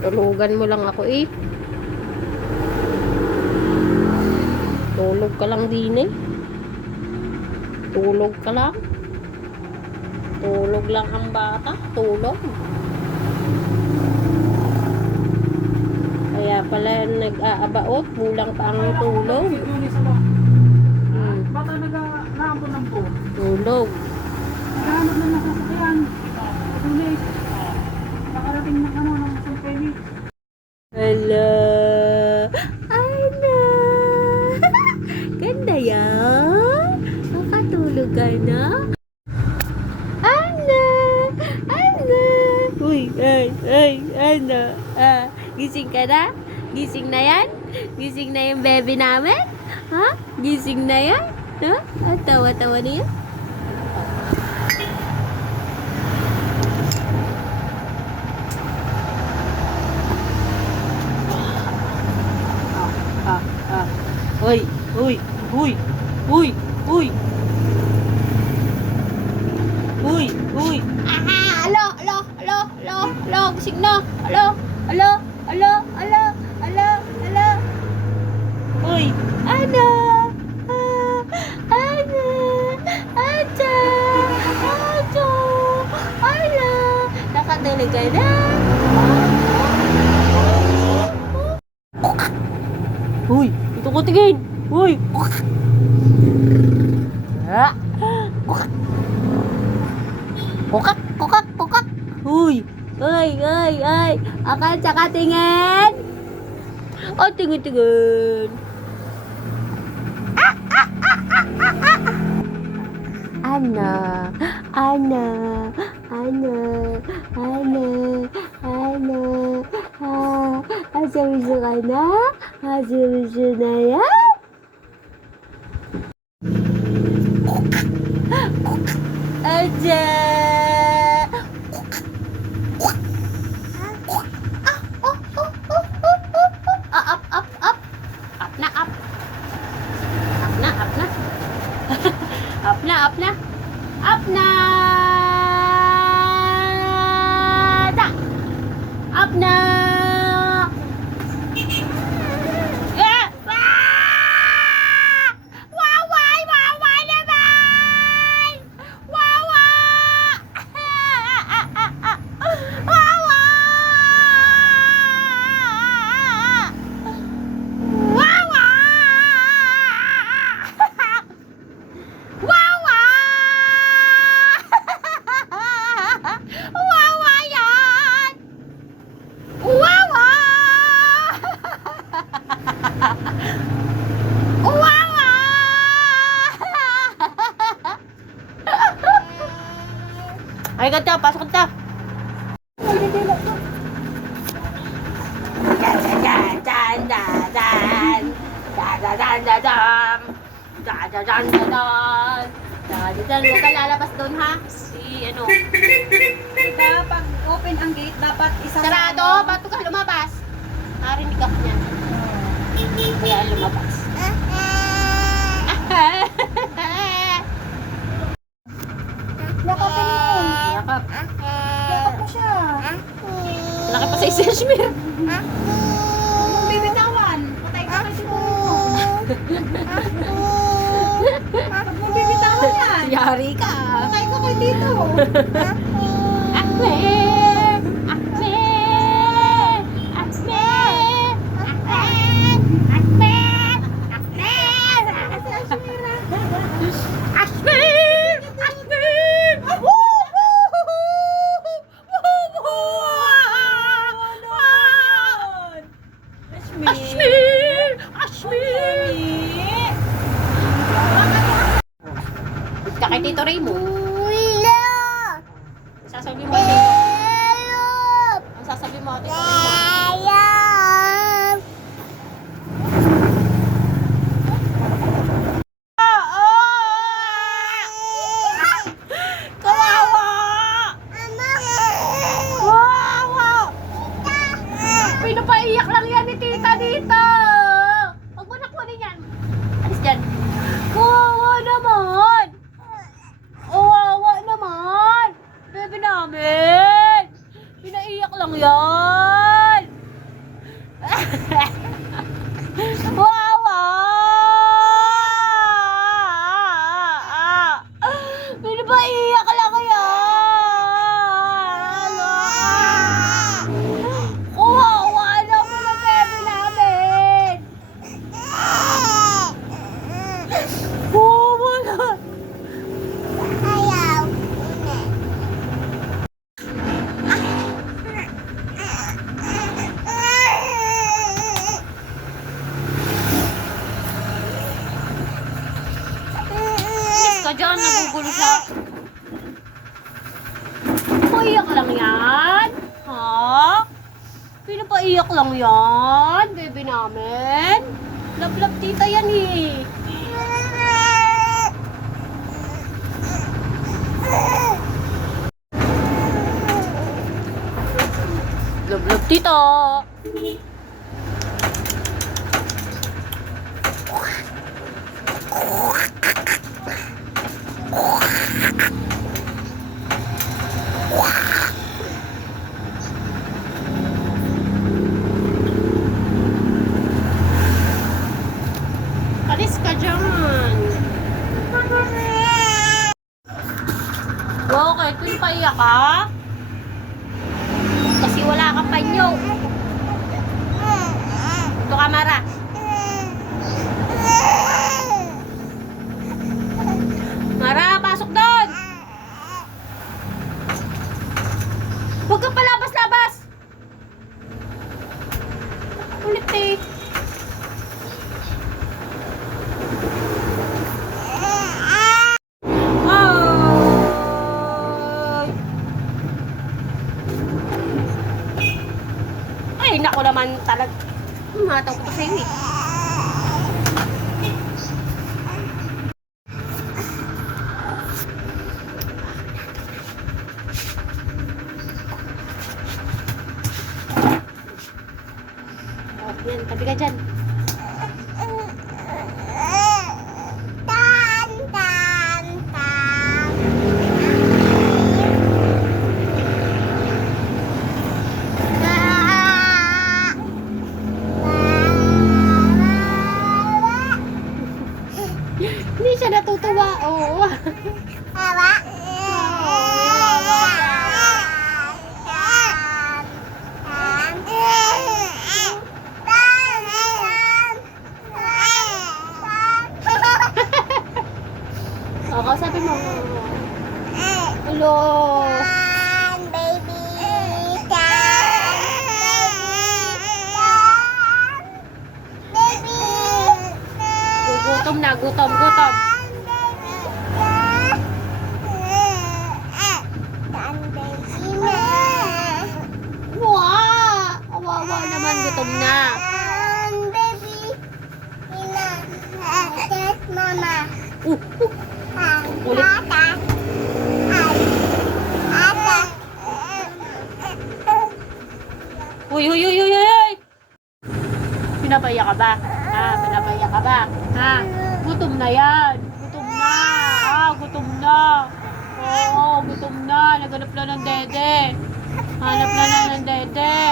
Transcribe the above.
Tulugan mo lang ako eh. Tulog ka lang din eh. Tulog ka lang. Tulog lang ang bata. Tulog. Kaya pala nag-aabaot. Kulang pa ang tulog. Bata nag-aambon ng po. Tulog. Naghahanap na nasasakyan. Tulis. Nakarating ng ng Sampeli. Hello. Ana. Ganda yan. Makatulog ka na. Ana. Ana. Uy, Ana. Gising ka na? Gising na yan? Gising na yung baby namin? Ha? Gising na yan? Ha? Ang tawa-tawa niya? Uy, uy, uy, uy, uy. Uy, uy. Alo, alo, alo, alo, alo, gising na. Alo, alo, alo, alo, alo, alo. Uy, ano? Ano? Acha, acha, ala. Nakatulog ka na? Uy, ito ko tingin. Uy. Ah. Kukak, kukak, kukak. Uy. Ay, ay, ay. Akan saka tingin. Oh, tingin-tingin. Ana, Ana, Ana, Ana, Ana, Asa-bisa ka na? Asa-bisa na yan? Aja. Up, up, up. Up na, up. Up na, up na. Up na, up na. Up na. Da. Up na. Eh! Ah! Waway! Waway naman! Wawa! Wawa! Wawa! Wawa! Wawa yan! Wawa! Wawa! Ay, ganda. Pasok ka. Huwag ka lalabas doon ha. Si ano. Diba, pag open ang gate, dapat isang... Sarado. Ba't ka lumabas? Narinig ako niyan. Kaya lumabas. Yakapin mo. Yakap. Yakap mo siya. Laki pa sa iseshmir. Huwag mong bibitawan. Patay ka kasi mo. Huwag mong bibitawan yan. Yari ka. Patay ka kayo dito. Akme! Akme! Akme! Akme! Akme! Akme! Akme! Akme! Ashmir! Ashmir! Ka kay Tito Raymond. Sasabi mo ate. Ang sasabi mo ate. Kawawa! Kawawa! Pinapaiyak lang yan ni tita dito. Huwag mo nakunin yan. Alis dyan. Kawawa naman. Kawawa naman. Bebe namin. Pinaiyak lang yan. Wawa! Ano ba iyak lang yan? Kawawa naman ang bebe namin. Kawawa na. Ka dyan, nagugulo siya. Paiyak lang yan? Ha? Pinapaiyak lang yan? Bebe namin? Love-love tita yan eh. Love-love tita. Alis ka dyan. Okay, kung paiyak ka? Kasi wala kang panyo. Ito ka, Mara. Mara, pasok doon. Huwag kang palabas-labas. Ulit eh. Ay, naku naman talaga. Mataw ko pa sa'yo eh. Oh, yan, tabi ka dyan. Hindi siya natutuwa. Oo. Awa. O, kausapin mo. Hello. Baby. Baby. Gutom na, gutom. Wow! Kawawa naman, gutom na. Baby. Mama. Ulit. Uy. Pinapaya ka ba? Ha? Pinapaya ka ba? Ha? Gutom na yan. Gutom na. Gutom na. Oo, gutom na. Naghanap na ng dede. Hanap na ng dede.